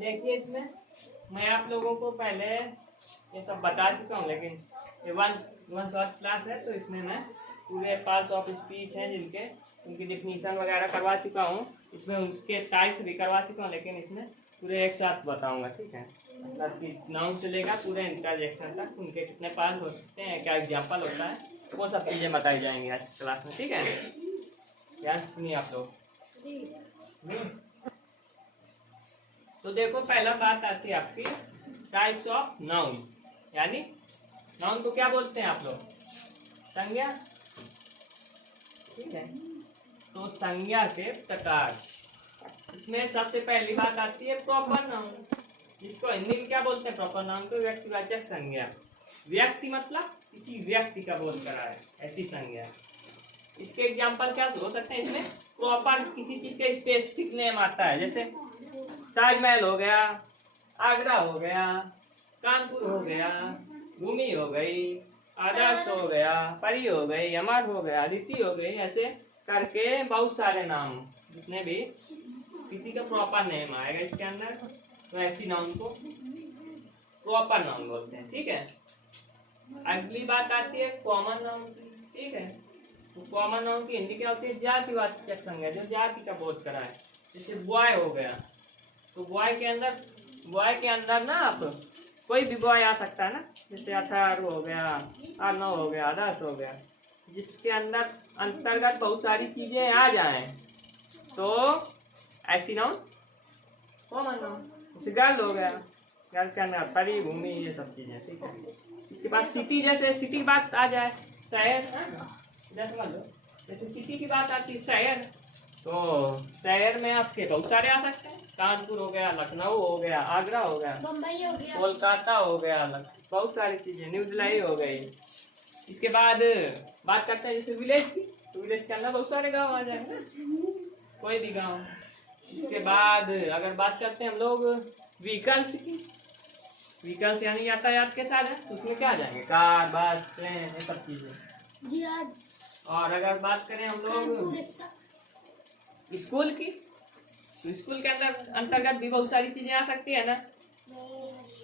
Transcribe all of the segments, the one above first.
देखिए इसमें मैं आप लोगों को पहले ये सब बता चुका हूँ, लेकिन ये वन शॉर्ट क्लास है तो इसमें मैं पूरे पार्ट्स ऑफ स्पीच हैं जिनके उनकी डिफिनीशन वगैरह करवा चुका हूँ, इसमें उसके टाइप्स भी करवा चुका हूँ, लेकिन इसमें पूरे एक साथ बताऊँगा। ठीक है, मतलब कि नाउन से लेकर पूरे इंटरजेक्शन तक उनके कितने पार्ट हो सकते हैं, क्या एग्जाम्पल होता है, वो सब चीज़ें बताई जाएंगी आज क्लास में। ठीक है, ध्यान सुनिए आप लोग। तो देखो पहला बात आती है आपकी टाइप्स ऑफ नाउन, यानी नाउन को क्या बोलते हैं आप लोग? संज्ञा। ठीक है, तो संज्ञा के प्रकार। इसमें सबसे पहली बात आती है प्रॉपर नाउन, जिसको हिंदी में क्या बोलते हैं? प्रॉपर नाउन को व्यक्तिवाचक संज्ञा। व्यक्ति मतलब किसी व्यक्ति का बोल करा है, ऐसी संज्ञा। इसके एग्जाम्पल क्या हो सकते हैं? इसमें प्रॉपर किसी चीज का स्पेसिफिक नेम आता है, जैसे ताजमहल हो गया, आगरा हो गया, कानपुर हो गया, भूमि हो गई, आदर्श हो गया, परी हो गई, अमर हो गया, अदिति हो गई, ऐसे करके बहुत सारे नाम, जितने भी किसी का प्रॉपर नेम आएगा इसके अंदर, तो ऐसी नाउन को प्रॉपर नाउन बोलते हैं। ठीक है, अगली बात आती है कॉमन नाउन की। ठीक है, तो कॉमन नाउन की हिंदी क्या होती है? जातिवाचक संज्ञा, जो जाति का बोध करा है। जैसे बॉय हो गया, तो बॉय के अंदर ना आप कोई भी बॉय आ सकता है ना, जैसे अथर्व हो गया, अर्णव हो गया, आदर्श हो गया, जिसके अंदर अंतर्गत बहुत सारी चीजें आ जाएं, तो ऐसी नाउन कॉमन नाउन। जैसे गर्ल हो गया, गर्ल के अंदर परी, भूमि, ये सब चीजें। ठीक है, इसके बाद सिटी, जैसे सिटी की बात आ जाए, शहर, समझ लो, जैसे सिटी की बात आती है शहर, तो शहर में आपके बहुत सारे आ सकते हैं, कानपुर हो गया, लखनऊ हो गया, आगरा हो गया, बम्बई हो गया, कोलकाता हो गया, बहुत सारी चीजें, न्यू दिल्ली हो गई। इसके बाद बात करते हैं जैसे विलेज की, तो विलेज के अंदर बहुत सारे गांव आ जाएंगे, कोई भी गांव। इसके बाद अगर बात करते हैं हम लोग व्हीकल्स की, व्हीकल्स यानी यातायात के साधन, तो उसमें क्या आ जाएंगे? कार, बस, ट्रेन, ये सब चीजें जी आज। और अगर बात करें हम लोग स्कूल की, तो स्कूल के अंदर अंतर्गत भी बहुत सारी चीजें आ सकती है ना,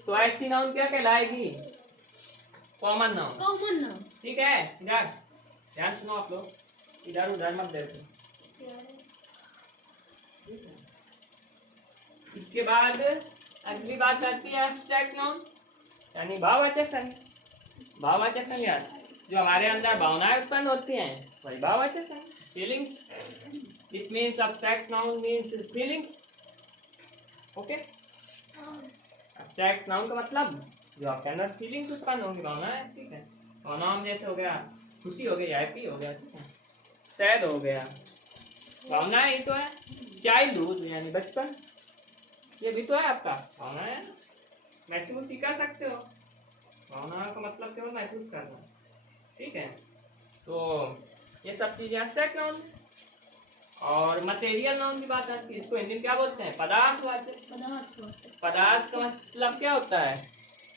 तो ऐसी नाउन क्या कहलाएगी? Common noun. Common noun. ठीक है, इधर ध्यान सुनो आप लोग, इधर उधर मत देखो। इसके बाद अगली बात आती है एब्स्ट्रैक्ट नाउन, यानी भाववाचक संज्ञा। भाववाचक संज्ञा, जो हमारे अंदर भावनाएं उत्पन्न होती हैं, वही भाववाचक संज्ञा। Feelings, it means abstract noun means feelings. Okay, abstract noun का मतलब जो आपके अंदर फीलिंग्स उत्पन्न होंगी, भावनाएं। ठीक है, भावनाओं में जैसे हो गया खुशी हो गई, हैप्पी हो गया, सैड हो गया, भावनाएं ही तो है। चाइल्डहुड यानी बचपन, ये भी तो है आपका भावनाएं, महसूस ही कर सकते हो। भावनाओं का मतलब केवल महसूस करना। ठीक है, तो ये सब चीजें एब्स्ट्रैक्ट नाउन। और मटेरियल नाउन की बात आती है, इसको हिंदी में क्या बोलते हैं? पदार्थवाचक। पदार्थ का मतलब क्या होता है?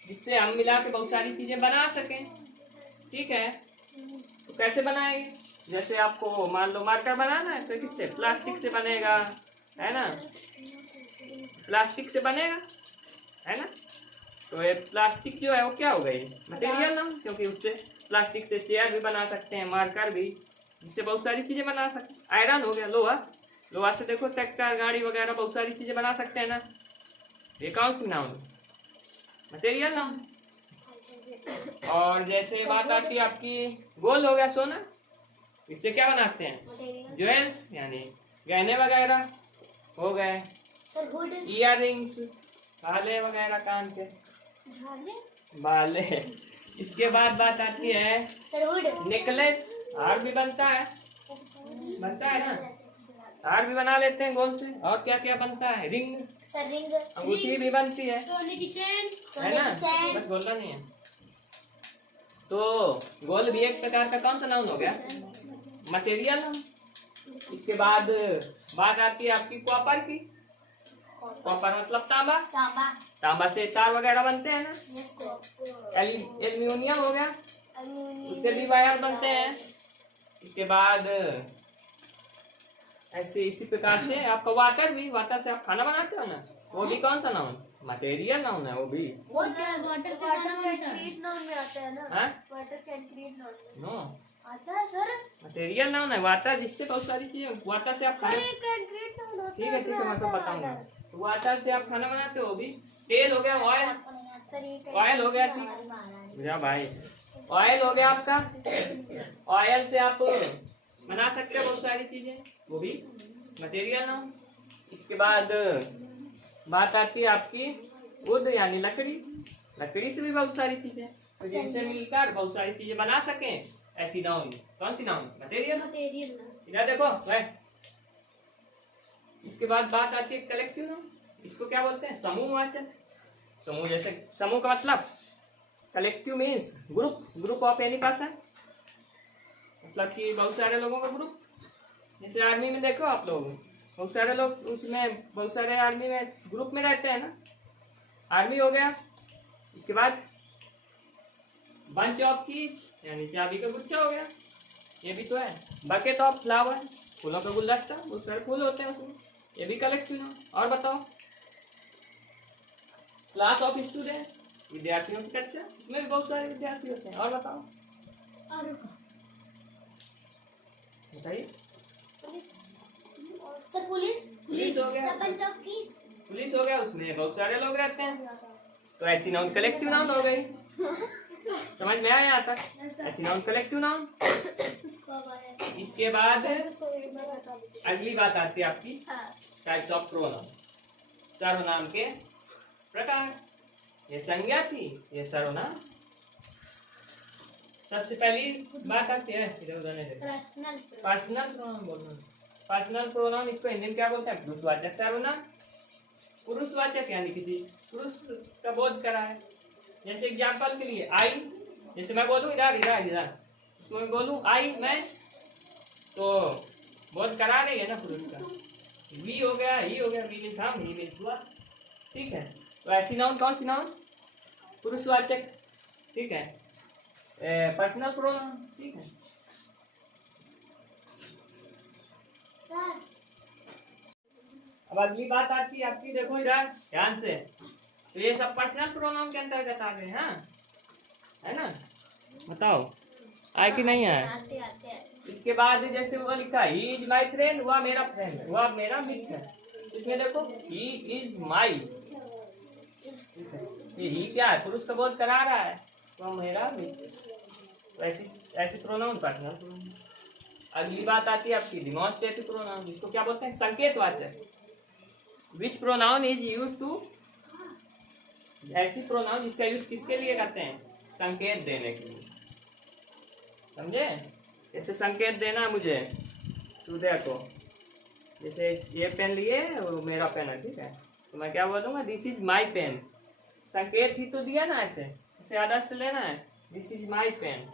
जिससे हम मिला के बहुत सारी चीजें बना सकें। ठीक है, तो कैसे बनाएंगे? जैसे आपको मान लो मार्कर बनाना है, तो किससे? प्लास्टिक से बनेगा, है ना, प्लास्टिक से बनेगा, है ना। तो ये प्लास्टिक जो है वो क्या हो गई? मटेरियल नाउन, क्योंकि उससे प्लास्टिक से चेयर भी बना सकते हैं, मार्कर भी, जिससे बहुत सारी चीजें बना सकते हैं। आयरन हो गया, लोहा, लोहा से देखो ट्रैक्टर, गाड़ी वगैरह बहुत सारी चीजें बना सकते हैं ना। ये कौन सी नाउन? Material noun. और जैसे बात आती है आपकी गोल्ड हो गया, सोना, इससे क्या बनाते हैं? ज्वेल्स यानी गहने वगैरह हो गए, ईयर रिंग्स, भाले वगैरह, कान के भाले। इसके बाद बात आती है नेकलेस, हार भी बनता है ना, हार भी बना लेते हैं गोल्ड से। और क्या क्या बनता है? रिंग, अंगूठी भी बनती है, सोने की चेन, है ना, बस बोलना नहीं है। तो गोल्ड भी एक प्रकार का कौन सा नाउन हो गया? Material noun. इसके बाद बात आती है आपकी कॉपर की। कॉपर मतलब तांबा, तांबा से तार वगैरह बनते हैं ना। एल्यूमिनियम हो गया, उससे भी वायर बनते हैं। इसके बाद ऐसे इसी प्रकार से आपका वाटर भी, वाटर से आप खाना बनाते हो ना, वो भी कौन सा नाउन, मटेरियल नाउन है वो भी। वाटर से खाना बनता है, नाउन में आता है ना। हाँ? Water can create noun no, आता है सर। मटेरियल नाउन है वाटर, जिससे बहुत सारी चीजें, वाटर से आप सर खाना, ये कैन क्रिएट नाउन होता ठीक है, है ठीक है, मैं तो बताऊंगा। वाटर से आप खाना बनाते हो, वो भी। तेल हो गया, ऑयल, सर ये ऑयल हो गया, ठीक है भाई, ऑयल हो गया आपका, ऑयल से आप बना सकते हो बहुत सारी चीजें, वो भी मटेरियल नाउन। इसके बाद बात आती है आपकी वुड यानी लकड़ी, लकड़ी से भी बहुत सारी चीजें, तो जिनसे मिलकर बहुत सारी चीजें बना सकें, ऐसी नाउन, कौन सी नाउन, मटेरियल। इधर देखो वह। इसके बाद बात आती है कलेक्टिव नाउन, इसको क्या बोलते हैं, समूहवाचक। समूह, जैसे समूह का मतलब, collective means group, group of any person, मतलब कि बहुत सारे लोगों का ग्रुप। जैसे आर्मी में देखो आप लोग, बहुत सारे लोग उसमें, बहुत सारे आर्मी में ग्रुप में रहते हैं ना, आर्मी हो गया। इसके बाद बंच ऑफ कीज यानी चाबी का गुच्छा हो गया, ये भी तो है। बकेट ऑफ फ्लावर, फूलों का गुलदस्ता, बहुत सारे फूल होते हैं उसमें, ये भी कलेक्टिव नाउन। और बताओ, क्लास ऑफ स्टूडेंट्स, विद्यार्थियों की कक्षा, उसमें भी बहुत सारे विद्यार्थी होते हैं। और बताओ, बताइए। सर पुलिस, पुलिस हो गया, सरपंच ऑफ पीस, पुलिस हो गया, उसमें बहुत सारे लोग रहते हैं, तो ऐसी नाउन कलेक्टिव नाउन हो गई। समझ में आया यहाँ तक, ऐसी नाउन कलेक्टिव नाउन। इसके बाद अगली बात आती है आपकी टाइप्स ऑफ प्रोनाउन, सर्वनाम के प्रकार। ये संज्ञा थी, ये सर्वनाम। सबसे पहली बात आती है, इधर उधर नहीं देखो, पर्सनल प्रोनाउन बोलना। पर्सनल प्रोनाउन, इसको हिंदी में क्या बोलते हैं, पुरुषवाचक सर्वनाम। पुरुषवाचक यानी किसी पुरुष का बोध करा है। जैसे एग्जाम्पल के लिए आई, जैसे मैं बोलूँ इधर इधर इधर, उसको मैं बोलूँ आई मैं, तो बोध करा रही है ना पुरुष का। वी हो गया, ही हो गया, वी मीन्स हम, ही मीन्स हुआ, ठीक है। तो ऐसी नाउन कौन सी नाउन, पुरुषवाचक, ठीक है, पर्सनल प्रोनाउन, ठीक है। अब अगली बात आती है आपकी, देखो इधर ध्यान से, तो ये सब पर्सनल प्रोनाउन के अंतर्गत आ गए, हाँ है ना। बताओ आए कि नहीं आए। इसके बाद जैसे वो लिखा, ही इज माई फ्रेंड, वह मेरा फ्रेंड, वह मेरा मित्र है। इसमें देखो, ही इज माई, ये ही क्या है, पुरुष का बोध करा रहा है, वह मेरा मित्र। तो ऐसी प्रोनाउन पर्सनल प्रोनाउन। अगली बात आती है आपकी डिमॉन्स्ट्रेटिव प्रोनाउन, जिसको क्या बोलते हैं, संकेतवाचक। विच प्रोनाउन इज यूज टू, ऐसी प्रोनाउन जिसका यूज किसके लिए करते हैं, संकेत देने के लिए, समझे। जैसे संकेत देना मुझे, तू देखो, जैसे ये पेन लिए, वो मेरा पेन है, ठीक है, तो मैं क्या बोलूँगा, दिस इज माई पेन। संकेत ही तो दिया ना, ऐसे ऐसे आदर्श से लेना है, दिस इज माई पेन।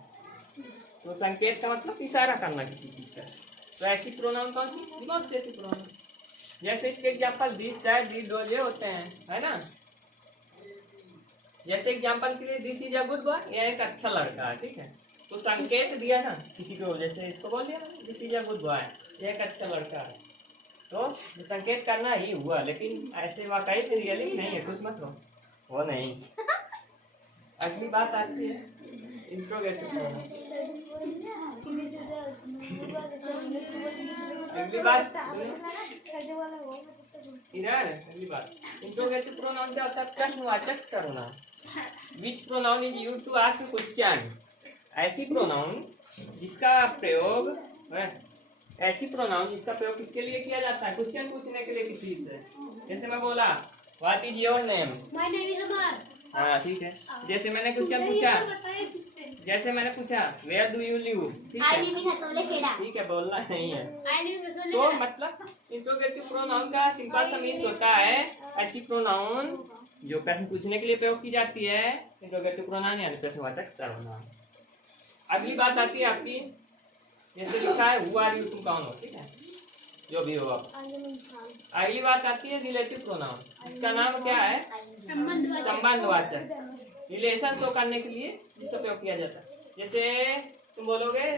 तो संकेत का मतलब इशारा करना किसी चीज का। तो ऐसी प्रोनाउन कौन सी, डिमॉन्स्ट्रेटिव प्रोनाउन। जैसे इसके एग्जांपल दिस दैट दिस दो ये होते हैं, है ना। जैसे एग्जांपल के लिए this is a good boy, ये एक अच्छा लड़का है, ठीक है, तो संकेत दिया ना किसी को, जैसे इसको बोल दिया ना this is a good boy, ये एक अच्छा लड़का है, तो संकेत करना ही हुआ। लेकिन ऐसे वाकई से रियली नहीं है, कुछ मत हो, वो नहीं। अगली बात आती है इंट्रोगेटिव प्रोनाउन। अगली बात इधर, अगली बात, इंट्रोगेटिव प्रोनाउन क्या होता है, प्रश्नवाचक सर्वनाम। Which pronoun is used to ask question, ऐसी प्रोनाउन जिसका प्रयोग, ऐसी प्रोनाउन जिसका प्रयोग किसके लिए किया जाता है, क्वेश्चन पूछने के लिए किसी से। जैसे मैं बोला, what is your name, my name is Amar, हाँ ठीक है। जैसे मैंने क्वेश्चन पूछा, जैसे मैंने पूछा वेयर डू यू लिव, ठीक है, ठीक है, बोलना नहीं है। तो मतलब इंट्रोगेटिव प्रोनाउन का सिंपल सा मीन्स होता है ऐसी प्रोनाउन जो प्रश्न पूछने के लिए प्रयोग की जाती है, इंट्रोगेटिव प्रोनाउन यानी प्रश्नवाचक सर्वनाम। अगली बात आती है आपकी, जैसे लिखा है हु आर यू, तुम कौन हो, ठीक है, जो भी हो आप। अगली बात आती है रिलेटिव प्रोनाउन, इसका नाम क्या है, संबंधवाचक, रिलेशन शो करने के लिए जिसका प्रयोग किया जाता है। जैसे तुम बोलोगे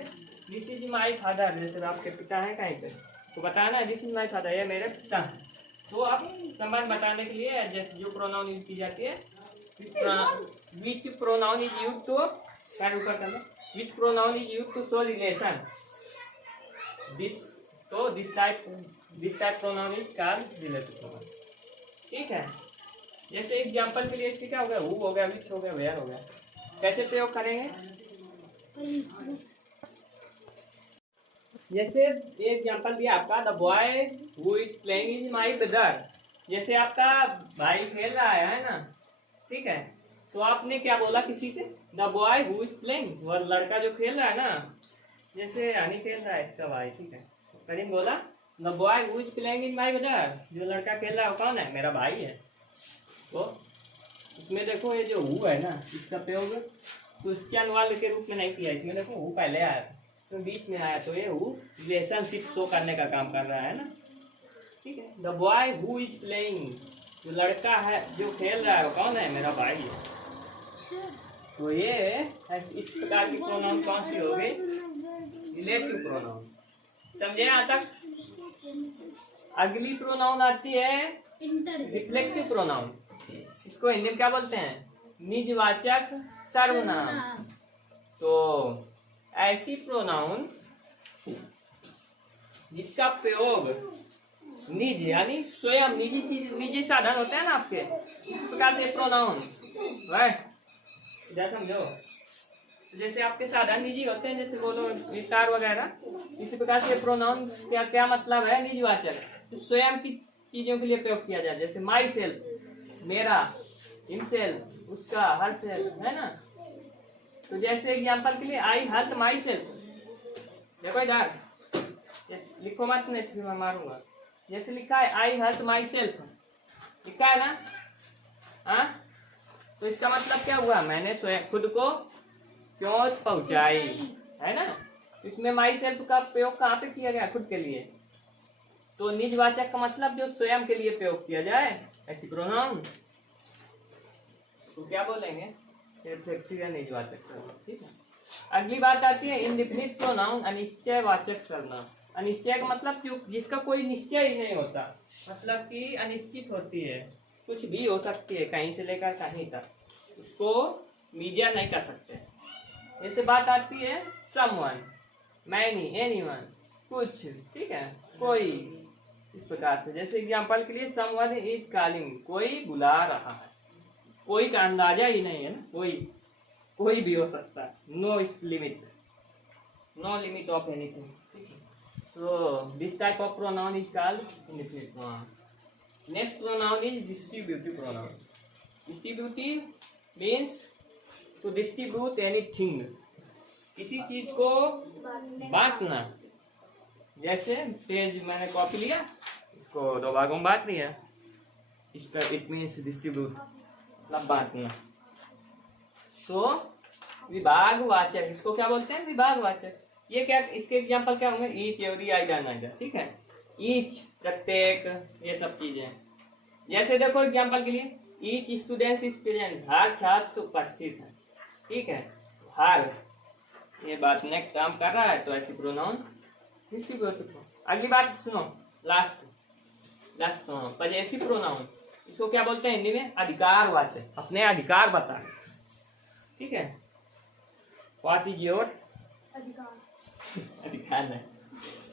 दिस इज माई फादर, जैसे आपके पिता है कहीं पे, तो बताना दिस इज माय फादर, ये मेरे पिता हैं। तो आप संबंध बताने के लिए जैसे जो प्रोनाउन यूज की जाती है, which pronoun is use to which pronoun is use to show relation, this, तो this type pronoun is called relative pronoun. ठीक है, जैसे एग्जांपल के लिए इसके क्या हो गया, हु हो गया, विच हो गया, वेयर हो गया। कैसे प्रयोग करेंगे, जैसे एग्जांपल दिया आपका, the boy who is playing is my brother. जैसे आपका भाई खेल रहा है ना, ठीक है, तो आपने क्या बोला किसी से, the boy who is playing, वो लड़का जो खेल रहा है ना, जैसे हनी खेल रहा है इसका भाई, ठीक है, करीम बोला the boy who is playing is my brother, जो लड़का खेल रहा है वो कौन है, मेरा भाई है। तो इसमें देखो ये जो हु है ना, इसका प्रयोग क्वेश्चन वाले के रूप में नहीं किया, इसमें देखो हु पहले आया तो बीच में आया, तो ये हु रिलेशनशिप शो करने का काम कर रहा है ना। ठीक है, the boy who is playing, जो लड़का है जो खेल रहा है वो कौन है, मेरा भाई है। तो ये इस प्रकार की प्रोनाउन कौन सी हो गई, रिलेटिव प्रोनाउन। समझे यहाँ तक। अगली प्रोनाउन आती है रिफ्लेक्सिव प्रोनाउन। इसको हिंदी में क्या बोलते हैं, निजवाचक सर्वनाम। तो ऐसी प्रोनाउन जिसका प्रयोग निज यानी स्वयं, निजी चीज, निजी साधन होते हैं ना आपके, इस प्रकार से प्रोनाउन, राइट, समझो। जैसे आपके साधन निजी होते हैं, जैसे बोलो विस्तार वगैरह, इसी प्रकार से प्रोनाउन क्या क्या मतलब है, निजवाचक, तो स्वयं की चीजों के लिए प्रयोग किया जाए। जैसे माई सेल्फ, मेरा, हिमसेल्फ, उसका, हर सेल्फ, है ना। तो जैसे एग्जांपल के लिए आई हेल्प माई सेल्फ, देखो इधर लिखो मत, नहीं मैं मारूंगा। जैसे लिखा है आई हेल्प माई सेल्फ, लिखा है ना, हाँ, तो इसका मतलब क्या हुआ, मैंने स्वयं खुद को क्यों पहुंचाई, है ना। तो इसमें माई सेल्फ का प्रयोग कहाँ पे किया गया, खुद के लिए। तो निजवाचक का मतलब जो स्वयं के लिए प्रयोग किया जाए, ऐसी प्रोनाउन तो क्या बोलेंगे, रिफ्लेक्सिव या निजवाचक। ठीक है, अगली बात आती है इंडेफिनिट प्रोनाउन, अनिश्चयवाचक सर्वनाम। अनिश्चय का मतलब जो जिसका कोई निश्चय ही नहीं होता, मतलब कि अनिश्चित होती है, कुछ भी हो सकती है, कहीं से लेकर कहीं तक, उसको मीडिया नहीं कर सकते। जैसे बात आती है समवन, मैनी, एनीवन, कुछ, ठीक है, कोई, इस प्रकार से। जैसे एग्जांपल के लिए समवन इज कॉलिंग, कोई बुला रहा है, कोई का अंदाजा ही नहीं है ना, कोई भी हो सकता है, no limit, no limit of anything. So this type of pronoun is called indefinite pronoun. Next pronoun is distributive pronoun. Distributive means to distribute anything. किसी चीज को बांटना। जैसे पेज मैंने कॉपी लिया, इसको 2 भागों में बांट लिया, इसका इट मीन्स डिस्ट्रीब्यूट, मतलब बांटना। तो विभागवाचक, इसको क्या बोलते हैं, विभागवाचक। ये क्या, इसके एग्जांपल क्या होंगे, ईच, एवरी, आई, जाना, ठीक है, ईच प्रत्येक, ये सब चीजें। जैसे देखो एग्जांपल के लिए, ईच स्टूडेंट इज प्रेजेंट, हर छात्र उपस्थित है, ठीक है, हर ये बात ने काम कर रहा है, तो ऐसी प्रोनाउन डिस्ट्रीब्यूटिव। अगली बात सुनो, लास्ट प्रोनाउन, पजेसिव प्रोनाउन। इसको क्या बोलते हैं हिंदी में, अधिकारवाचक, अपने अधिकार बताए, ठीक है। व्हाट इज योर अधिकार है,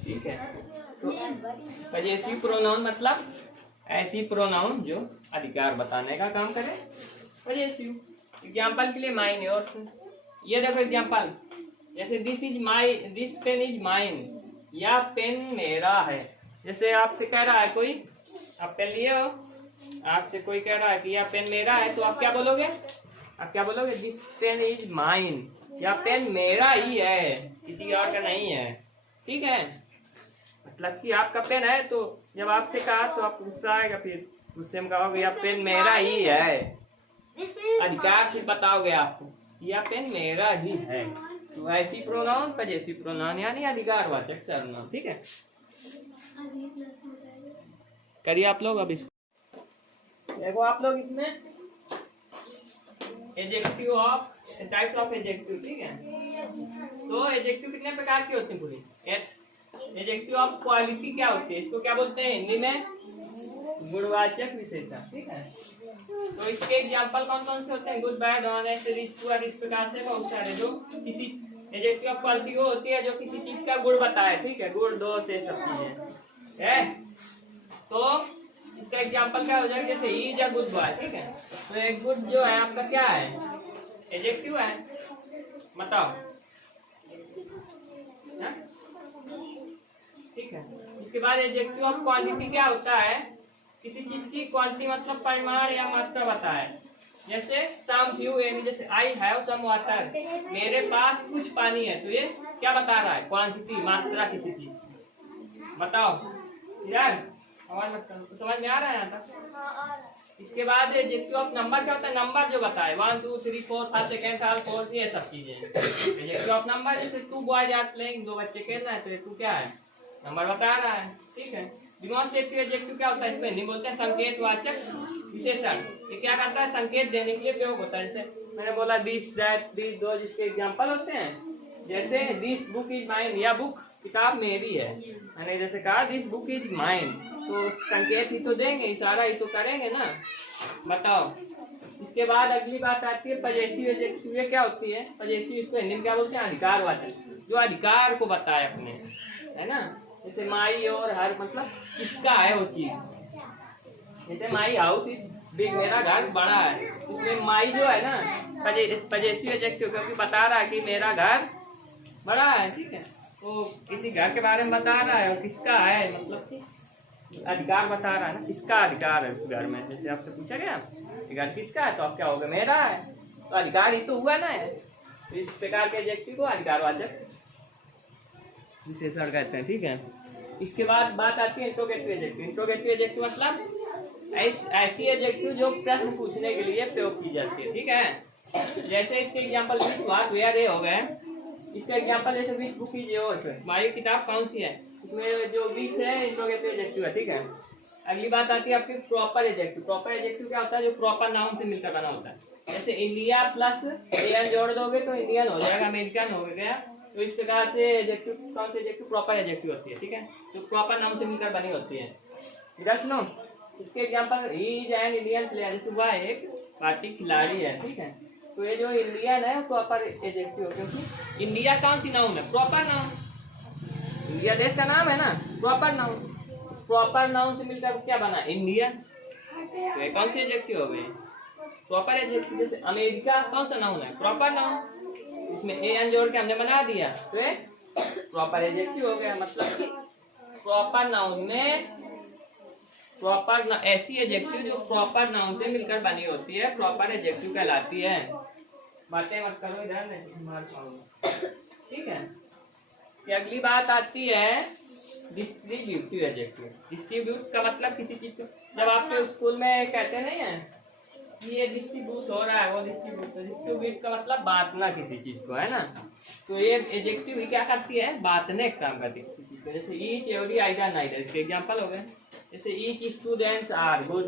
ठीक है। तो पजेसिव प्रोनाउन मतलब ऐसी प्रोनाउन जो अधिकार बताने का काम करे, पजेसिव। एग्जांपल के लिए माइन, योर्स, ये देखो एग्जांपल, जैसे दिस पेन इज माइन, या पेन मेरा है। जैसे आपसे कह रहा है कोई, आप पेन लिए हो, आपसे कोई कह रहा है कि यह पेन मेरा है, तो आप क्या बोलोगे, दिस पेन इज माइन, या पेन मेरा ही है, किसी और का नहीं है, ठीक है। मतलब कि आपका पेन है, तो जब आपसे कहा तो आप गुस्सा आएगा, फिर गुस्से में कहोगे या पेन मेरा ही है, अधिकार फिर बताओगे आपको, या पेन मेरा ही है। तो ऐसी प्रोनाउन पजेसिव प्रोनाउन यानी अधिकारवाचक सर्वनाम, ठीक है। करिए आप लोग। अब इसको देखो आप लोग, इसमें adjective of types of adjective, ठीक है। तो एडजेक्टिव कितने प्रकार की होती है पूरी, एडजेक्टिव ऑफ क्वालिटी क्या होती है, इसको क्या बोलते हैं हिंदी में, गुणवाचक विशेषण, ठीक है। तो इसके एग्जांपल कौन कौन से होते हैं, good, bad, honest, rich, poor, इस प्रकार से बहुत सारे जो किसी एडजेक्टिव ऑफ क्वालिटी वो होती है जो किसी चीज का गुण बताए, ठीक है, गुड, दोष, ये सब चीजें है। तो इसका एग्जांपल क्या हो जाएगा, जैसे he is a good boy, ठीक है। तो एक गुड जो है आपका क्या है, एडजेक्टिव है, बताओ, ठीक है। इसके बाद एडजेक्टिव ऑफ क्वांटिटी क्या होता है, किसी चीज की क्वांटिटी मतलब परिमाण या मात्रा बताए, जैसे सम फ्यू, जैसे आई हैव सम वाटर, मेरे पास कुछ पानी है, तो ये क्या बता रहा है, क्वांटिटी, मात्रा किसी चीज की, बताओ यार, आवाज मत करो, तो समझ में आ रहा है यहाँ तक। इसके बाद एडजेक्टिव ऑफ नंबर क्या होता है, नंबर जो बताए 1 2 3 4 5 सेकंड साल 4, ये सब चीजें। एडजेक्टिव ऑफ नंबर जैसे 2 बॉयज आर प्लेइंग, 2 बच्चे खेल रहे हैं, तो ये 2 क्या है, नंबर बता रहा है, ठीक है। डिमॉन्स्ट्रेटिव एडजेक्टिव क्या होता है, इसमें नहीं बोलते हैं संकेतवाचक विशेषण, ये क्या करता है, संकेत देने के लिए प्रयोग होता है। जैसे मैंने बोला दिस, दैट, दिस, दो, जिसके एग्जांपल होते हैं, जैसे दिस बुक इज माइन, यह बुक किताब मेरी है, मैंने जैसे कहा दिस बुक इज माइन, तो संकेत ही तो देंगे, इशारा ही तो करेंगे ना, बताओ। इसके बाद अगली बात आती है पजेसिव एडजेक्टिव, ये क्या होती है, पजेसिव इसको हिंदी में क्या बोलते हैं, अधिकारवाचक, जो अधिकार को बताए अपने, है ना। जैसे माई और हर मतलब किसका है वो चीज, जैसे माई हाउस इज बिग, मेरा घर बड़ा है, उसमें माई जो है ना पजेसिव एडजेक्टिव, क्योंकि बता रहा है कि मेरा घर बड़ा है, ठीक है। तो किसी घर के बारे में बता रहा है और किसका है, मतलब कि अधिकार बता रहा है ना, किसका अधिकार है उस घर में। जैसे आपसे पूछा गया घर किसका है, तो आप क्या होगा, मेरा है, तो अधिकार ही तो हुआ ना है। तो इस प्रकार के एडजेक्टिव को अधिकारवाचक विशेषण कहते हैं, ठीक है। इसके बाद बात आती है इंट्रोगेटिव एडजेक्टिव। इंट्रोगेटिव एडजेक्टिव मतलब ऐसी एडजेक्टिव जो प्रश्न पूछने के लिए प्रयोग की जाती है, ठीक है। जैसे इसके एग्जांपल विच, व्हाट, वेयर, ये हो गए। इसका एग्जांपल जैसे विच बुक इज योर्स, तुम्हारी किताब कौन सी है, इसमें जो विच है इंट्रोगेटिव एडजेक्टिव है, ठीक है। अगली बात आती है आपकी प्रॉपर एडजेक्टिव। प्रॉपर एडजेक्टिव क्या होता है, जो प्रॉपर नाउन से मिलकर बना होता है। जैसे इंडिया प्लस एन जोड़ दोगे तो इंडियन हो जाएगा, अमेरिकन हो गया। तो इस प्रकार से एडजेक्टिव, कौन से एडजेक्टिव, प्रॉपर एडजेक्टिव होती है, ठीक है, जो प्रॉपर नाउन से मिलकर बनी होती है। सुनो, इसके example he is an Indian player, जैसे वह एक भारतीय खिलाड़ी है, ठीक है। तो ये जो इंडियन है वो प्रॉपर एडजेक्टिव, क्योंकि इंडिया कौन सी नाउन है, प्रॉपर नाउन, इंडिया देश का नाम है ना, प्रॉपर नाउन। प्रॉपर नाउन से मिलकर क्या बना, इंडियन, तो ये कौन सी एडजेक्टिव हो गई, प्रॉपर एडजेक्टिव। जैसे अमेरिका कौन सा नाउन है, प्रॉपर नाउन, इसमें ए एन जोड़ के हमने बना दिया, तो ये प्रॉपर एडजेक्टिव हो गया। मतलब कि प्रॉपर नाउन में प्रॉपर ऐसी एडजेक्टिव जो प्रॉपर नाउन से मिलकर बनी होती है, प्रॉपर एडजेक्टिव कहलाती है। बातें मत करो इधर, नहीं मार पाऊंगा, ठीक है। ये अगली बात आती है डिस्ट्रीब्यूटिव एडजेक्टिव। डिस्ट्रीब्यूट का मतलब किसी चीज को, जब आपके स्कूल में कहते नहीं है कि ये डिस्ट्रीब्यूट हो रहा है, वो डिस्ट्रीब्यूट का मतलब बांटना किसी चीज को, है ना। तो ये एडजेक्टिव ही क्या करती है, बांटने का काम करती है किसी चीज को। जैसे ईच, एवरी, आइदर, नाइदर, इसके एग्जांपल हो गए। जैसे each students are good,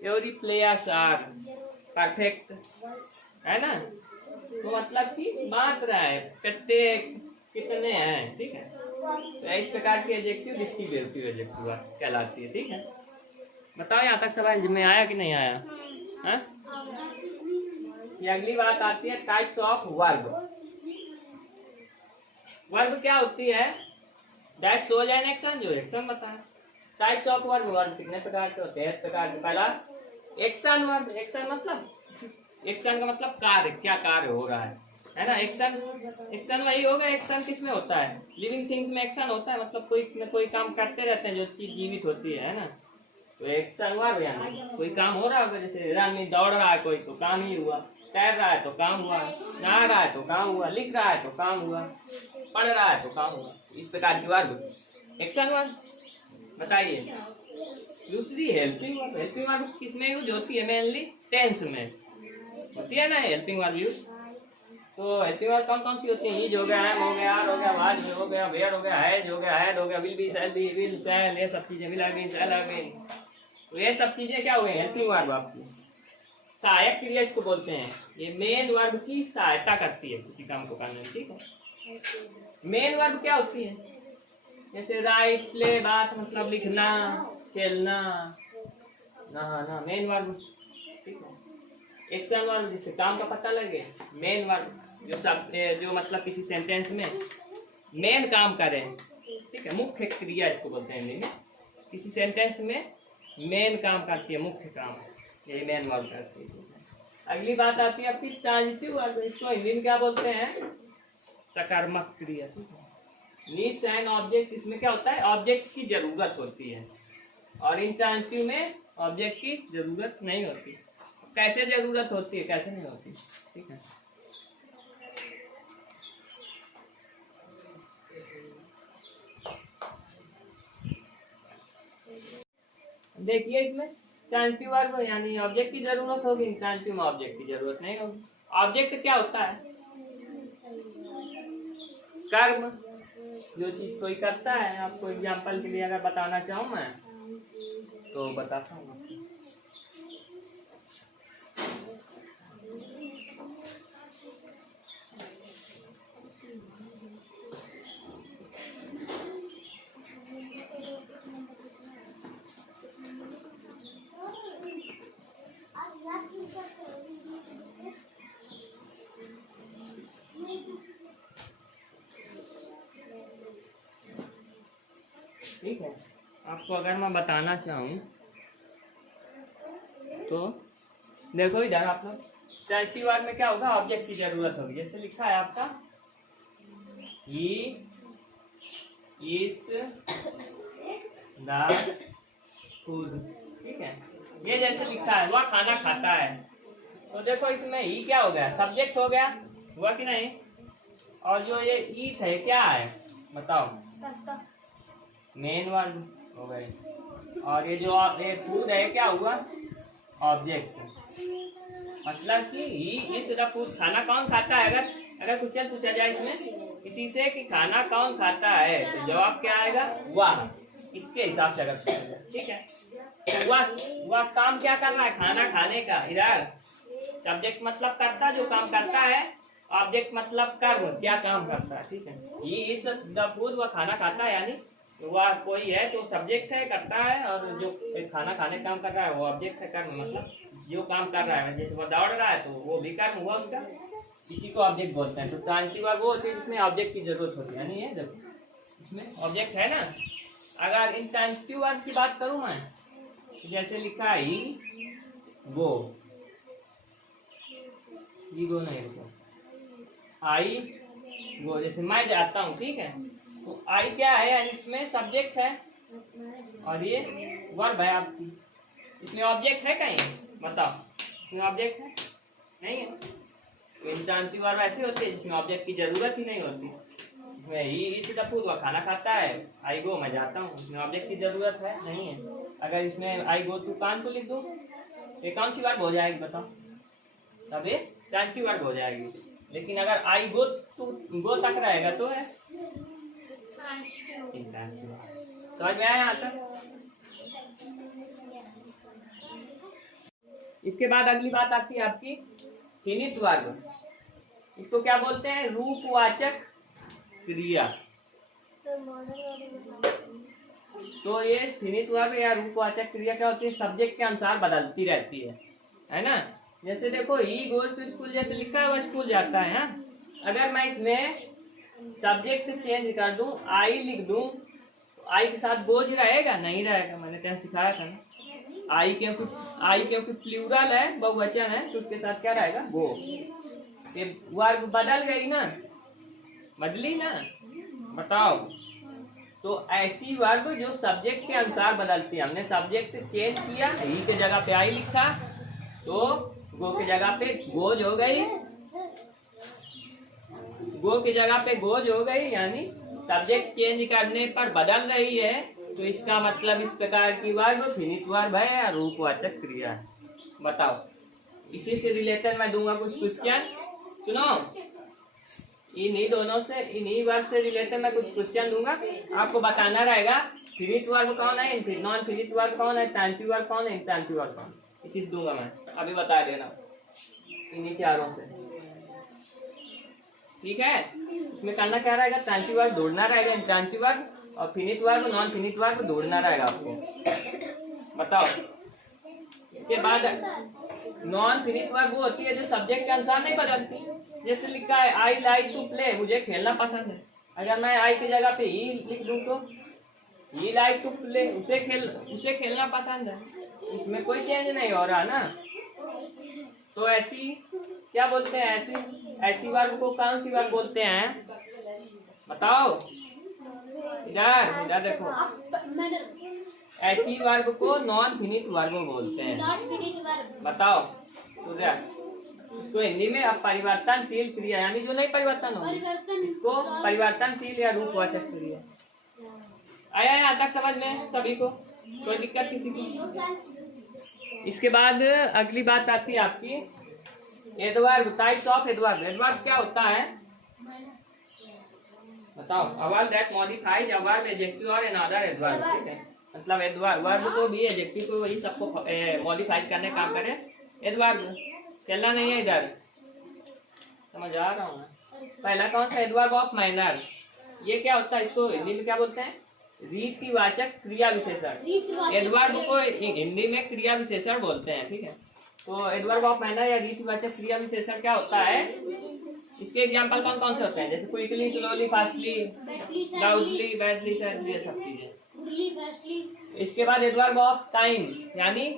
every players are perfect, है ना। तो मतलब कि बांट रहा है, प्रत्येक कितने हैं, ठीक है। तो इस प्रकार की एडजेक्टिव डिस्ट्रीब्यूटिव एडजेक्टिव कहलाती है, ठीक है। बताओ यहाँ तक समझ में आया कि नहीं आया, है? ये अगली बात आती है टाइप्स ऑफ वर्ब। वर्ब क्या होती है, दैट शोज एन एक्शन, जो एक्शन बताए। टाइप्स ऑफ वर्ब, वर्ब कितने प्रकार के होते हैं, इस प्रकार के। पहला एक्शन वर्ब, एक्शन मतलब, एक्शन का मतलब कार्य, क्या कार्य हो रहा है ना। एक्शन वही होगा, एक्शन किस में होता है, लिविंग थिंग्स में एक्शन होता है, मतलब कोई न कोई काम करते रहते हैं जो चीज जीवित होती है ना। तो एक्शन वर्ब यानी कोई काम हो रहा होगा, जैसे आदमी दौड़ रहा है कोई, तो काम ही हुआ, तैर रहा है तो काम हुआ, नहा रहा है तो काम हुआ, लिख रहा है तो काम हुआ, पढ़ रहा है तो काम हुआ। इस प्रकार की वर्ब एक्शन वर्ब। बताइए दूसरी हेल्पिंग वर्ब। हेल्पिंग वर्ब किसमें यूज होती है, मेनली टेंस में होती है ना हेल्पिंग वर्ब यूज। तो हेल्पिंग वर्ब कौन कौन सी होती है, इज हो गया, एम हो गया, आर हो गया, वाज हो गया, वेयर हो गया, हैज हो गया, हैड हो गया, will be, shall be, will, shall, ये सब चीजें, will have been, shall have been. तो ये सब चीजें क्या हुए, हेल्पिंग वर्ब आपकी। सहायक क्रिया इसको बोलते हैं, ये मेन वर्ब की सहायता करती है किसी काम को करने में, ठीक है। मेन वर्ब क्या होती है, जैसे राइट प्ले बात मतलब लिखना, खेलना, नहाना, मेन वर्ब, ठीक है। एक्शन वर्ब जिससे काम का पता लगे, मेन वर्ब जो मतलब किसी सेंटेंस में मेन काम करें, ठीक है, मुख्य क्रिया इसको बोलते हैं हिंदी में, किसी सेंटेंस में मेन काम करती है, मुख्य काम, यही मेन वर्ब करती है। अगली बात आती है आपकी ट्रांजिटिव वर्ब, इसको हिंदी में क्या बोलते हैं, सकारात्मक क्रिया, ठीक है। नीड्स एंड ऑब्जेक्ट, इसमें क्या होता है, ऑब्जेक्ट की जरूरत होती है, और इन ट्रांजिटिव में ऑब्जेक्ट की जरूरत नहीं होती। कैसे जरूरत होती है, कैसे नहीं होती, ठीक है। देखिए इसमें ट्रांजिटिव वर्ब यानी ऑब्जेक्ट की जरूरत होगी, ट्रांजिटिव में ऑब्जेक्ट की जरूरत नहीं होगी। ऑब्जेक्ट क्या होता है, कर्म, जो चीज कोई करता है। आपको एग्जांपल के लिए अगर बताना चाहूँ मैं तो बताता हूँ। ठीक है, आपको अगर मैं बताना चाहूँ तो देखो इधर आप लोग ट्रांजिटिव वर्ब में क्या होगा, ऑब्जेक्ट की जरूरत होगी। जैसे लिखा है आपका ही इट्स द फूड, ठीक है, ये जैसे लिखा है वह खाना खाता है, तो देखो इसमें ही क्या हो गया, सब्जेक्ट हो गया, हुआ कि नहीं। और जो ये ईट है क्या है बताओ, मेन वर्ब हो गए। और ये जो ये फूड है क्या हुआ, ऑब्जेक्ट। मतलब कि ही इस फूड, खाना कौन खाता है। अगर क्वेश्चन पूछा जाए इसमें किसी से कि खाना कौन खाता है, तो जवाब क्या आएगा, वाह, इसके हिसाब से अगर पूछा जाए, ठीक है। तो वह काम क्या कर रहा है, खाना खाने का। इधर सब्जेक्ट मतलब करता, जो काम करता है, ऑब्जेक्ट मतलब कर्म, क्या काम करता है, ठीक है। ही इज द फूड, वह खाना खाता है, यानी वह कोई है तो सब्जेक्ट है, करता है, और जो खाना खाने काम कर रहा है वो ऑब्जेक्ट है, कर्म मतलब जो काम कर रहा है। जैसे वो दौड़ रहा है तो वो भी कर्म हुआ उसका, इसी को ऑब्जेक्ट बोलते हैं। तो ट्रांजिटिव वर्ब वो होती है जिसमें ऑब्जेक्ट की जरूरत होती है, यानी ये देखो इसमें ऑब्जेक्ट है ना। अगर इन ट्रांजिटिव वर्ब की बात करूं मैं, तो जैसे लिखा है ही गो, ही गो नहीं रुको, आई गो, जैसे मैं जाता हूँ, ठीक है, तो आई क्या है, यानी इसमें सब्जेक्ट है और ये वर्ब है आपकी। इसमें ऑब्जेक्ट है कहीं, बताओ, इसमें ऑब्जेक्ट है नहीं है। तो इंट्रांजिटिव वर्ब ऐसी होती है जिसमें ऑब्जेक्ट की जरूरत ही नहीं होती। इसमें ही इस द फूड, वह खाना खाता है, आई गो, मैं जाता हूँ, इसमें ऑब्जेक्ट की जरूरत है नहीं है। अगर इसमें आई गो टू कानपुर लिख दूँ, ये कौन सी वर्ब हो जाएगी बताओ, तब ये ट्रांजिटिव वर्ब हो जाएगी। लेकिन अगर आई गो टू गो तक रहेगा तो है समझ में आया यहाँ तक। इसके बाद अगली बात आती है आपकी फिनिट वर्ब। इसको क्या बोलते हैं, रूपवाचक क्रिया। तो ये फिनिट वर्ब या रूपवाचक क्रिया क्या होती है, सब्जेक्ट के अनुसार बदलती रहती है ना। जैसे देखो ही गोज टू स्कूल, जैसे लिखा है वह स्कूल जाता है। अगर मैं इसमें सब्जेक्ट चेंज कर दूं, आई लिख दूं, तो आई के साथ गोज रहेगा नहीं रहेगा, मैंने क्या सिखाया था ना। आई क्योंकि प्लूरल है, बहुवचन है, तो उसके साथ क्या रहेगा, गो। ये वर्ब बदल गई ना, बदली ना, बताओ। तो ऐसी वर्ब जो सब्जेक्ट के अनुसार बदलती है, हमने सब्जेक्ट चेंज किया, ही के जगह पे आई लिखा, तो गो की जगह पे गोज हो गई, गो की जगह पे गोज हो गई, यानी सब्जेक्ट चेंज करने पर बदल रही है। तो इसका मतलब इस प्रकार की वर्ब फिनिट वर्ब है या रूपवाचक क्रिया है, बताओ। इसी से रिलेटेड मैं दूंगा कुछ क्वेश्चन, सुनो, इन्हीं दोनों से, इन्हीं वर्ब से रिलेटेड मैं कुछ क्वेश्चन दूंगा, आपको बताना रहेगा फिनिट वर्ब कौन है, नॉन फिनिट वर्ब कौन है, ट्रांजिटिव वर्ब कौन है, इंट्रांजिटिव वर्ब कौन। इसी से दूंगा मैं, अभी बता देना इन्हीं चारों से, ठीक है। इसमें करना क्या रहेगा, ट्रांजिटिव वर्ब ढूंढना रहेगा, इंट्रांजिटिव वर्ब, और finite verb non finite verb ढूंढना रहेगा आपको। बताओ। इसके बाद नॉन फिनिट वर्ब वो होती है जो सब्जेक्ट के अनुसार नहीं बदलती। जैसे लिखा है आई लाइक टू प्ले, मुझे खेलना पसंद है। अगर मैं आई की जगह पे ही लिख दूं तो ही लाइक टू प्ले, उसे खेलना पसंद है, इसमें कोई चेंज नहीं हो रहा ना। तो ऐसी क्या बोलते हैं, ऐसी वर्ब को कौन सी वर्ब बोलते हैं? बताओ। इधर इधर देखो, ऐसी वर्ब को नॉन फिनिट वर्ब बोलते हैं। बताओ उधर। इसको हिंदी में अब परिवर्तनशील क्रिया, यानी जो नहीं परिवर्तन हो इसको परिवर्तनशील या रूपवाचक क्रिया। आया यहाँ तक समझ में सभी को? कोई दिक्कत किसी को? इसके बाद अगली बात आती है आपकी adverb, types of adverb. Adverb क्या होता है बताओ? A verb that modifies a verb, adjective और अनदर एडवर्ब। ठीक है, मतलब एडवर्ब वर्ब को भी एडजेक्टिव को वही सबको मॉडिफाइड करने का काम करे। एडवर्ब चलना नहीं है इधर, समझ आ रहा हूँ। पहला कौन सा? Adverb of manner. ये क्या होता है? इसको हिंदी में क्या बोलते हैं? रीतिवाचक क्रिया विशेषण। एडवर्ब को हिंदी में क्रिया विशेषण बोलते हैं। ठीक है, तो एडवर्ब ऑफ मैनर या रीतिवाचक क्रिया विशेषण क्या होता है? इसके एग्जांपल कौन कौन से होते हैं? जैसे quickly, slowly, fastly, loudly, badly, sadly, ये सब चीजें। इसके बाद एडवर्ब ऑफ टाइम, यानी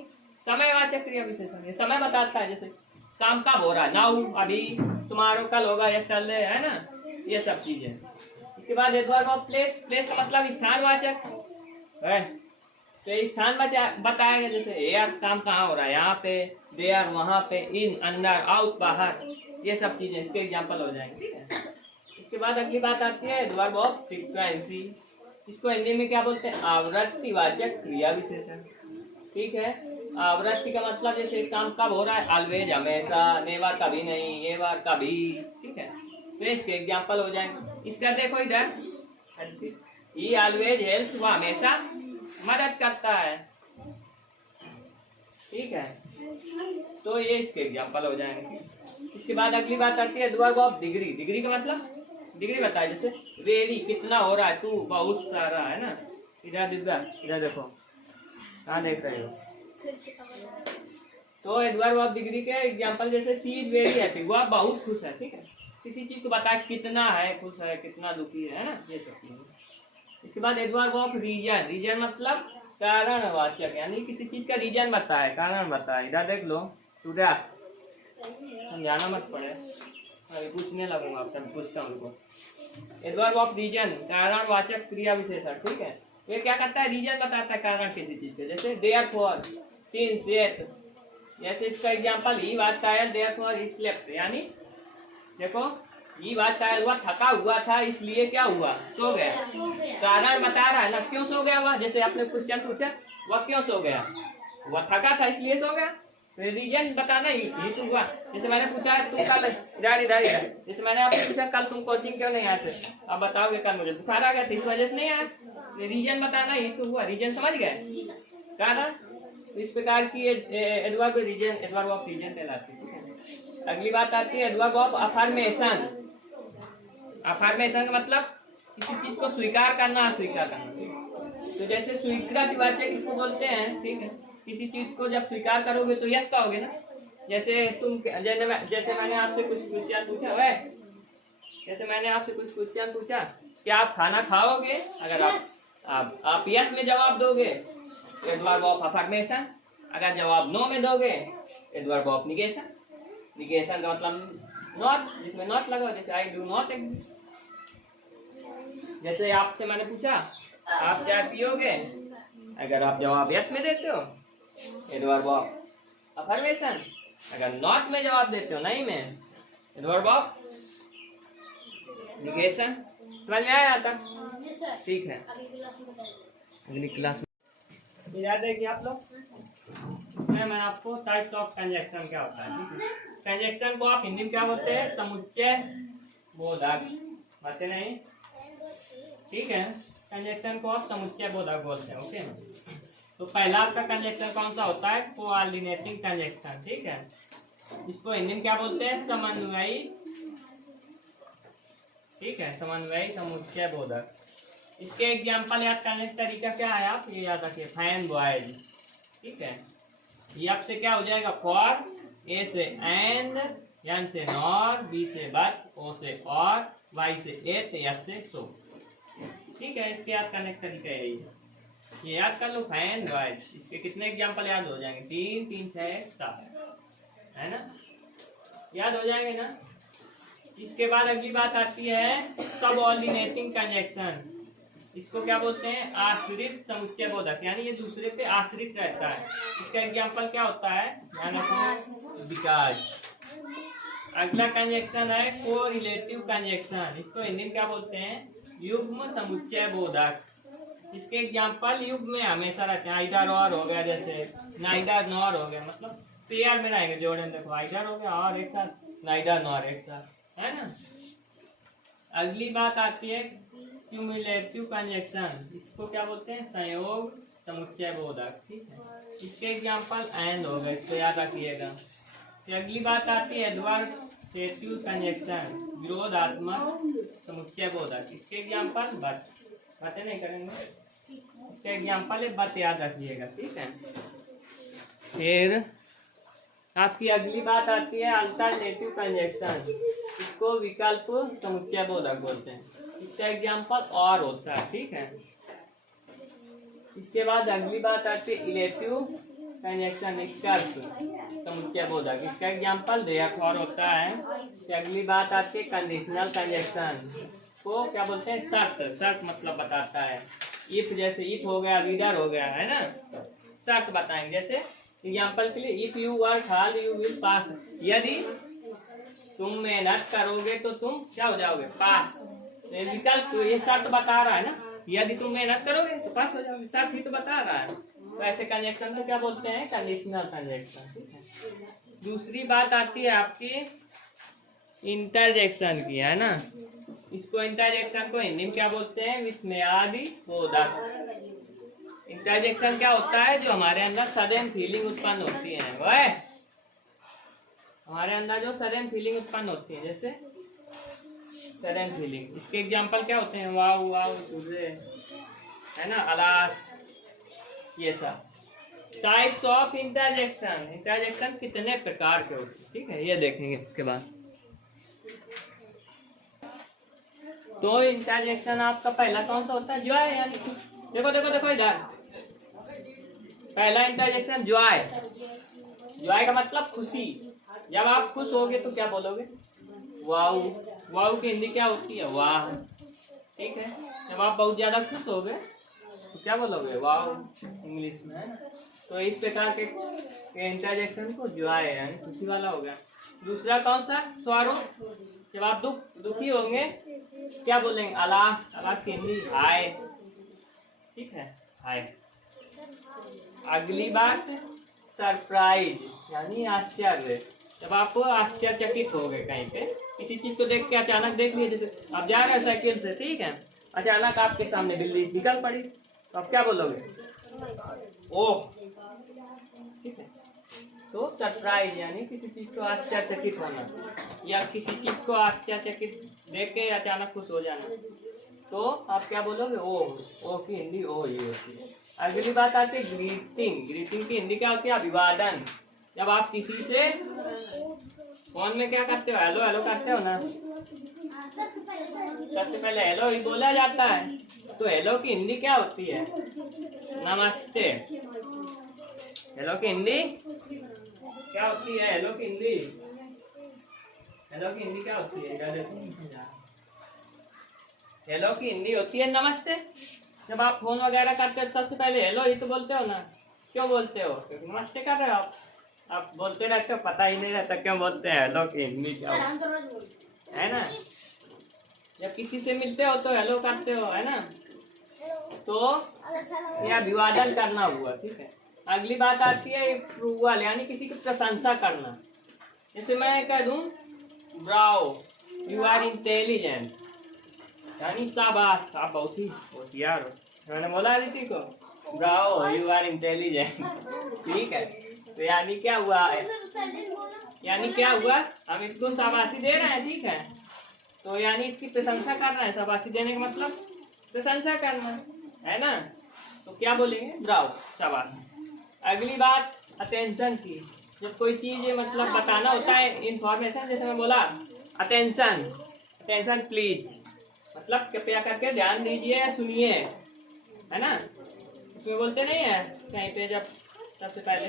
समयवाचक क्रिया विशेषण। ये समय बताता है, जैसे काम कब हो रहा है, नाउ, अभी, तुम्हारो, कल होगा, यस्टरडे, है ना, ये सब चीजें। इसके बाद एडवर्ब ऑफ प्लेस। प्लेस का मतलब स्थानवाचक है, तो स्थान बताएगा। जैसे एयर, काम कहाँ हो रहा है, यहाँ पे, देयर, वहां पे, इन, अंदर, आउट, बाहर, ये सब चीजें इसके एग्जांपल हो जाएंगे। ठीक है, इसके बाद अगली बात आती है एडवर्ब ऑफ फ्रीक्वेंसी। इसको हिंदी में क्या बोलते हैं? आवृत्तिवाचक क्रिया विशेषण। ठीक है, आवृत्ति का मतलब जैसे काम कब हो रहा है, ऑलवेज, हमेशा, नेवर, कभी नहीं, एवर, कभी। ठीक है, तो इसके एग्जांपल हो जाएंगे। इसका देखो इधर, ही ऑलवेज हेल्प, वो हमेशा मदद करता है। ठीक है, तो ये इसके एग्जांपल हो जाएंगे। इसके बाद अगली बात आती है एडवर्ब ऑफ डिग्री। डिग्री का मतलब डिग्री बताए, जैसे वेरी, कितना हो रहा है, टू, बहुत सारा, है ना। इधर इधर देखो, कहाँ देख रहे हो? तो एडवर्ब ऑफ डिग्री के एग्जांपल जैसे सी इज वेरी हैप्पी, वो बहुत खुश है। ठीक है, किसी चीज को बताए कितना है, खुश है, कितना दुखी है ना, ये सब चीजें। इसके बाद एडवर्ब ऑफ रीजन। रीजन मतलब कारणवाचक, यानी किसी चीज का रीजन बताए, कारण बताए। इधर देख लो, सूर्या समझाना मत पड़े, अभी पूछने लगूंगा, अब तक पूछता हूँ उनको। एडवर्ब ऑफ रीजन, कारणवाचक क्रिया विशेषण। ठीक है, ये क्या करता है? रीजन बताता है, कारण किसी चीज से। जैसे देयरफॉर, सिंस, येट, जैसे इसका एग्जांपल ही बात टायर्ड, देयरफॉर ही स्लेप्ट, यानी देखो ये बात टायर्ड हुआ, थका हुआ था, इसलिए क्या हुआ, सो गया। कारण बता रहा है ना, क्यों सो गया वह। जैसे आपने क्वेश्चन पूछा, वह क्यों सो गया, वह थका था इसलिए सो गया। तो रीजन बताना ही तो हुआ। जैसे मैंने पूछा तुम कल इधर, जैसे मैंने आपसे पूछा कल तुम कोचिंग क्यों नहीं आए थे, अब बताओगे कल मुझे बुखार आ गया था, इस वजह से नहीं आया। रीजन बताना ही तो हुआ, रीजन समझ गए, कारण। तो इस प्रकार की adverb reason, adverb of reason कहलाती है। अगली बात आती है एडवर्ब ऑफ अफर्मेशन। अफर्मेशन का मतलब किसी चीज को स्वीकार करना, अस्वीकार करना। तो जैसे स्वीकृतिवाचक इसको बोलते हैं। ठीक है, किसी चीज को जब स्वीकार करोगे तो यस कहोगे ना। जैसे जैसे मैंने आपसे कुछ क्वेश्चन पूछा है, जैसे मैंने आपसे कुछ क्वेश्चन पूछा कि आप खाना खाओगे, अगर आप यस में जवाब दोगे एडवर्ब ऑफ अफर्मेशन, अगर जवाब नो में दोगे एडवर्ब ऑफ निगेशन। निगेशन का मतलब नॉट, जिसमें नॉट लगा, जैसे आई डू नॉट एग्री। जैसे आपसे मैंने पूछा आप चाय पियोगे, अगर आप जवाब यस में देते हो एडवर्ब ऑफ अफर्मेशन, अगर नॉट में जवाब देते हो, नहीं में, एडवर्ब ऑफ निगेशन। समझ में आया था? ठीक है, अगली क्लास में याद है कि आप लोग, इसमें मैं आपको टाइप्स ऑफ ट्रांजैक्शन क्या होता है। ठीक है, ट्रांजैक्शन को आप हिंदी में क्या बोलते हैं? समुच्चय बोधक, बातें नहीं। ठीक है, ट्रांजैक्शन को आप समुच्चय बोधक बोलते हैं। ओके, तो पहला आपका ट्रांजैक्शन कौन सा होता है? Coordinating transaction. ठीक है, इसको हिंदी में क्या बोलते हैं? समन्वयी। ठीक है, समन्वयी समुच्चय बोधक। इसके एग्जाम्पल याद करने का तरीका क्या है, आप ये याद रखिए, फैन बॉयज, ठीक है। ये आपसे क्या हो जाएगा, फॉर, ए से एंड, एन से नॉर, बी से बट, ओ से और, वाई से एट, एफ से सो, ठीक है। इसके याद करने का तरीका यही है, ये याद कर लो, फैन बॉयज। इसके कितने एग्जाम्पल याद हो जाएंगे, 3 3 6 7, है ना, याद हो जाएंगे ना। इसके बाद अगली बात आती है सबऑर्डिनेटिंग कंजक्शन। इसको क्या बोलते हैं, आश्रित समुच्चय बोधक, यानी ये दूसरे पे आश्रित रहता है। इसका एग्जाम्पल क्या होता है, ध्यान रखो, बिकॉज। अगला कंजक्शन है कोरिलेटिव कंजक्शन। इसको हिंदी में क्या बोलते हैं, युग्म समुच्चय बोधक। इसके एग्जाम्पल युग्म में हमेशा रहते हैं, आइदर और हो गया, जैसे नाइदर नॉर हो गया, मतलब पेयर में रहेंगे, जोड़े में। देखो आइदर हो गया और एक साथ, नाइदर नॉर एक साथ, है ना। अगली बात आती है क्यूमुलेटिव कंजक्शन। इसको क्या बोलते हैं, संयोग समुच्चय बोधक, ठीक है। इसके एग्जाम्पल एंड हो गए, इसको याद रखिएगा। तो अगली बात आती है एडवर्सेटिव कंजक्शन, विरोधात्मक समुच्चय बोधक। इसके एग्जाम्पल बट, बातें नहीं करेंगे, इसके एग्जाम्पल है बट, याद रखिएगा, ठीक है। फिर आपकी अगली बात आती है अल्टरनेटिव कंजक्शन। इसको विकल्प समुच्चय बोधक बोलते हैं। इसका एग्जाम्पल और होता है, ठीक है। इसके बाद अगली बात आती है इलेटिव कंजक्शन, विकल्प समुच्चय बोधक। इसका एग्जाम्पल और होता है। इसकी अगली बात आती है कंडीशनल कंजक्शन, को क्या बोलते हैं, शर्त। शर्त मतलब बताता है, इफ, जैसे इफ हो गया, रीडर हो गया, है ना, शर्त बताएंगे। जैसे एग्जाम्पल के लिए, if you work hard you will pass, यदि तुम मेहनत करोगे तो तुम क्या हो जाओगे, पास। विकल्प, ये शर्त बता रहा है ना, यदि तुम मेहनत करोगे तो पास हो जाओगे, शर्त ही तो बता रहा है। तो ऐसे कंजक्शन को क्या बोलते हैं, कंडीशनल कंजक्शन, ठीक है। दूसरी बात आती है आपकी इंटरजेक्शन की, है ना। इसको इंटरजेक्शन को हिंदी में क्या बोलते हैं, विस्मयादि बोधक। इंटरजेक्शन क्या होता है, जो हमारे अंदर सडन फीलिंग उत्पन्न होती है, वह हमारे अंदर जो सडन फीलिंग उत्पन्न होती है, जैसे सडन फीलिंग। इसके एग्जांपल क्या होते हैं, वाव वाव तुझे, है ना, अलास, ये सब। टाइप्स ऑफ इंटरजेक्शन, इंटरजेक्शन कितने प्रकार के होते हैं, ठीक है, ये देखेंगे इसके बाद। तो इंटरजेक्शन आपका पहला कौन सा होता है, जो है, यानी देखो देखो देखो इधर, पहला इंटरजेक्शन जॉय। जॉय का मतलब खुशी। जब आप खुश होगे तो क्या बोलोगे, वाव। वाव की हिंदी क्या होती है, वाह, ठीक है। जब आप बहुत ज्यादा खुश होगे तो क्या बोलोगे, वाव, इंग्लिश में, है ना। तो इस प्रकार के इंटरजेक्शन को जॉय यानी खुशी वाला हो गया। दूसरा कौन सा, स्वरूप। जब आप दुखी होंगे क्या बोलेंगे, अलास। अलास की हिंदी हाय, ठीक है, हाय। अगली बात सरप्राइज यानी आश्चर्य। जब आप आश्चर्यचकित हो गए कहीं पे, किसी चीज को देख के, अचानक देख लिए, जैसे आप जा रहे हैं साइकिल से, ठीक है, अचानक आपके सामने बिल्ली निकल पड़ी, तो आप क्या बोलोगे, ओह, ठीक है। तो सरप्राइज यानी किसी चीज को आश्चर्यचकित होना, या किसी चीज को आश्चर्यचकित देख के अचानक खुश हो जाना, तो आप क्या बोलोगे, ओ की हिंदी ओ ही होती है। अगली बात आती है ग्रीटिंग। ग्रीटिंग की हिंदी क्या होती है, अभिवादन। जब आप किसी से फोन में क्या करते हो, हेलो हेलो करते हो ना, सबसे पहले हेलो ही बोला जाता है। तो हेलो की हिंदी क्या होती है, नमस्ते। हेलो की हिंदी क्या होती है, हेलो की हिंदी, हेलो की हिंदी क्या होती है, हेलो की हिंदी होती है नमस्ते। जब आप फोन वगैरह करते हो सबसे पहले हेलो ही तो बोलते हो ना, क्यों बोलते हो, क्योंकि नमस्ते कर रहे हो आप बोलते रहते हो, पता ही नहीं रहता क्यों बोलते हैं हेलो की हिंदी क्या है ना। जब किसी से मिलते हो तो हेलो करते हो, है ना, तो यह अभिवादन करना हुआ, ठीक है। अगली बात आती है अप्रूवल यानी किसी की प्रशंसा करना। जैसे मैं कह दूं ब्रावो, यू आर इंटेलिजेंट, यानी शाबाश, आप बहुत ही होशियार हो। मैंने बोला दीदी को ब्रावो यू आर इंटेलिजेंट, ठीक है। तो यानी क्या हुआ, यानी क्या हुआ, हम इसको शाबाशी दे रहे हैं, ठीक है। तो यानी इसकी प्रशंसा कर रहे हैं, शाबाशी देने का मतलब प्रशंसा करना, है ना। तो क्या बोलेंगे, ब्रावो, शाबाश। अगली बात अटेंशन की। जब कोई चीज मतलब बताना होता है इंफॉर्मेशन, जैसे मैं बोला अटेंशन, अटेंशन प्लीज, मतलब कृपया करके ध्यान दीजिए, सुनिए, है ना। उसमें बोलते नहीं है कहीं पे, जब सबसे पहले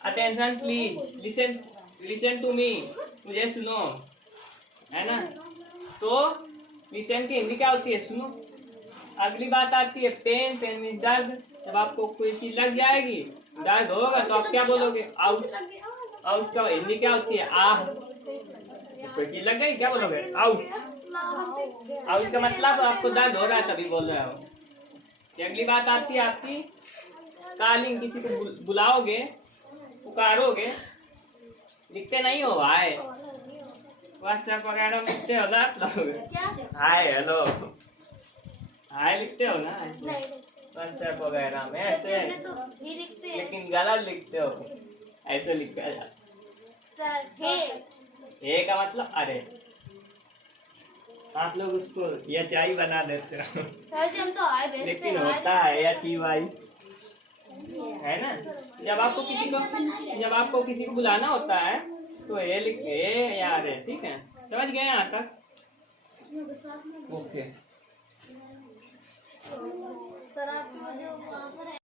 attention please, listen, listen to me, मुझे सुनो, है ना। तो लिसन की हिंदी क्या होती है, सुनो। अगली बात आती है पेन, पेन में दर्द। जब आपको कोई चीज लग जाएगी, दर्द होगा, तो आप क्या बोलोगे, आउट। आउट का हिंदी क्या होती है, आह। कोई चीज लग गई, क्या बोलोगे, आउट। आउट का मतलब आपको दर्द हो रहा है, तभी बोल रहे हो। अगली बात आती है आपकी कॉलिंग, किसी को बुलाओगे, पुकारोगे, लिखते नहीं हो भाई, व्हाट्सएप वगैरह में लिखते हो ना आप लोग, हाय हेलो, हाय लिखते हो ना व्हाट्सएप वगैरह में ऐसे, लेकिन गलत लिखते हो, ऐसे लिखा जाता। हे का मतलब अरे, आप लोग उसको एच आई बना देते हो, लेकिन होता है एच ई वाई, है ना। जब आपको किसी को बुलाना होता है तो ये लिख ए यार है, ठीक है, समझ गए यहाँ तक, ओके। सर आप जो वहाँ पर